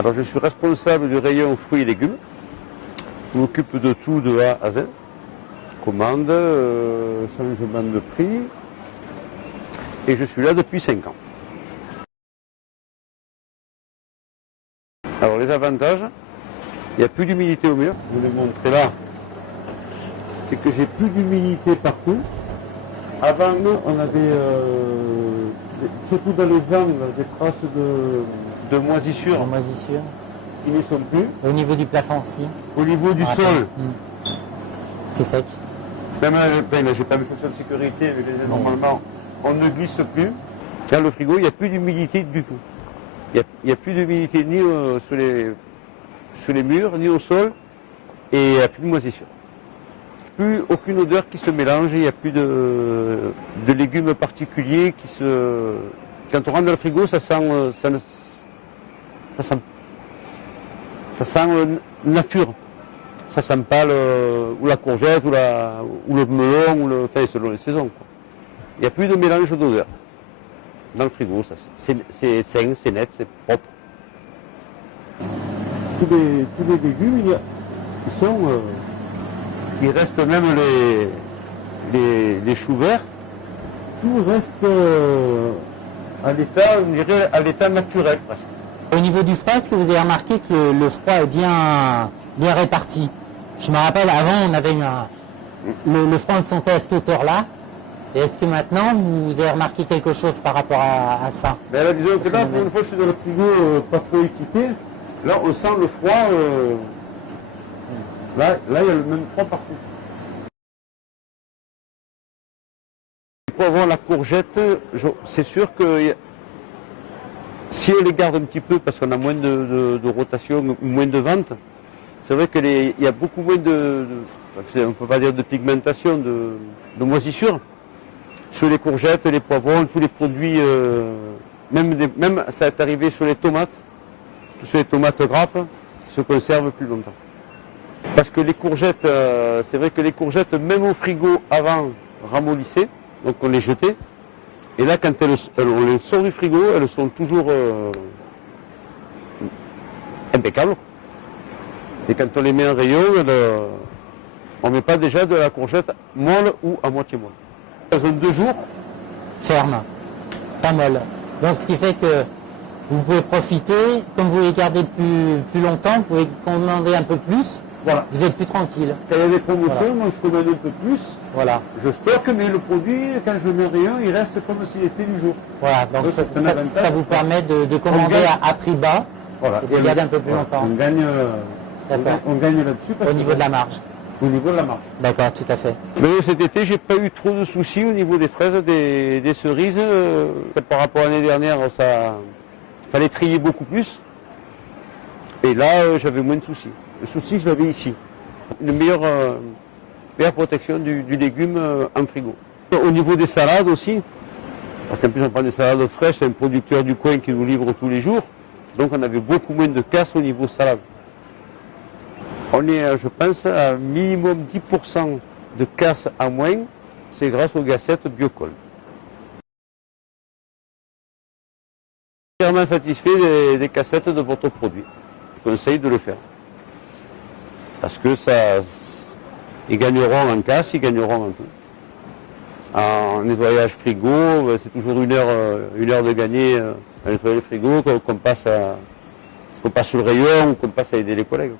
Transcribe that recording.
Alors je suis responsable du rayon fruits et légumes. Je m'occupe de tout de A à Z. Commande, changement de prix. Et je suis là depuis 5 ans. Alors les avantages, il n'y a plus d'humidité au mur. Je vous l'ai montré là. C'est que j'ai plus d'humidité partout. Avant, on avait, surtout dans les angles, des traces de moisissure. Moisissure. Qui ne sont plus. Au niveau du plafond aussi. Au niveau du sol. C'est sec. Même là, j'ai pas mes chaussures de sécurité, mais normalement, on ne glisse plus. Dans le frigo, il n'y a plus d'humidité du tout. Il n'y a plus d'humidité ni sur les murs, ni au sol, et il n'y a plus de moisissure. Plus aucune odeur qui se mélange, il n'y a plus de légumes particuliers qui se... Quand on rentre dans le frigo, ça sent nature. Ça sent pas ou la courgette, ou le melon, enfin selon les saisons, quoi. Il n'y a plus de mélange d'odeur dans le frigo. C'est sain, c'est net, c'est propre. Tous les légumes, il reste même les choux verts. Tout reste à l'état, on dirait, à l'état naturel presque. Au niveau du froid, est-ce que vous avez remarqué que le froid est bien réparti? Je me rappelle, avant, on avait le froid, on le sentait à cette hauteur-là. Et est-ce que maintenant, vous avez remarqué quelque chose par rapport à ça? Ben là, disons que là, pour une fois, je suis dans le frigo pas trop équipé. Là, on sent le froid. Là, il y a le même froid partout. Pour avoir la courgette, c'est sûr que si on les garde un petit peu, parce qu'on a moins de rotation ou moins de vente, c'est vrai qu'il y a beaucoup moins on ne peut pas dire de pigmentation, de moisissure. Sur les courgettes, les poivrons, tous les produits, même ça est arrivé sur les tomates, sur les tomates grappes, qui se conservent plus longtemps. Parce que les courgettes, c'est vrai que les courgettes, même au frigo avant, ramollissaient, donc on les jetait. Et là, quand on les sort du frigo, elles sont toujours impeccables. Et quand on les met en rayon, on ne met pas déjà de la courgette molle ou à moitié molle. Elles ont 2 jours. Ferme, pas molle. Donc ce qui fait que vous pouvez profiter, comme vous les gardez plus longtemps, vous pouvez commander un peu plus. Voilà. Vous êtes plus tranquille. Quand il y a des promotions, moi je commande un peu plus. Voilà. Je stocke, mais le produit, quand je le mets en rayon, il reste comme s'il était du jour. Voilà, donc ça vous permet de commander à prix bas, voilà, et de garder un peu plus longtemps. On gagne là-dessus. Au niveau de la marge. Au niveau de la marge. D'accord, tout à fait. Mais cet été, j'ai pas eu trop de soucis au niveau des fraises, des cerises. Par rapport à l'année dernière, ça fallait trier beaucoup plus. Et là, j'avais moins de soucis. Le souci, je l'avais ici. Une meilleure protection du légume en frigo. Au niveau des salades aussi, parce qu'en plus on prend des salades fraîches, c'est un producteur du coin qui nous livre tous les jours. Donc on avait beaucoup moins de casse au niveau salade. On est, je pense, à minimum 10% de casse à moins. C'est grâce aux gassettes Biocol. Je suis vraiment satisfait des cassettes de votre produit. Je conseille de le faire. Parce que ils gagneront en casse, ils gagneront en tout. En nettoyage frigo, c'est toujours une heure de gagner à nettoyer le frigo qu'on passe sur le rayon ou qu'on passe à aider les collègues.